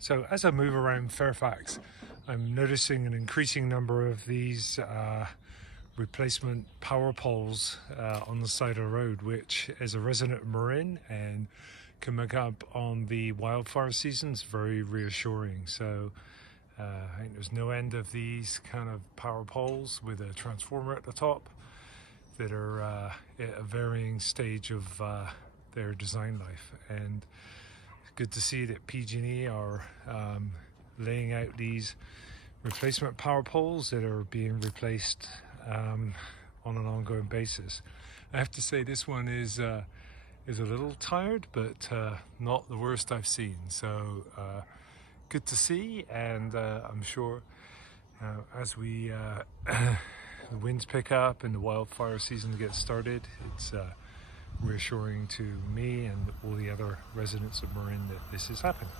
So as I move around Fairfax, I'm noticing an increasing number of these replacement power poles on the side of the road, which as a resident of Marin and coming up on the wildfire season is very reassuring. So I think there's no end of these kind of power poles with a transformer at the top that are at a varying stage of their design life. And good to see that PG&E are laying out these replacement power poles that are being replaced on an ongoing basis. I have to say this one is a little tired, but not the worst I've seen. So good to see, and I'm sure as we the winds pick up and the wildfire season gets started, it's reassuring to me and all the other residents of Marin that this is happening.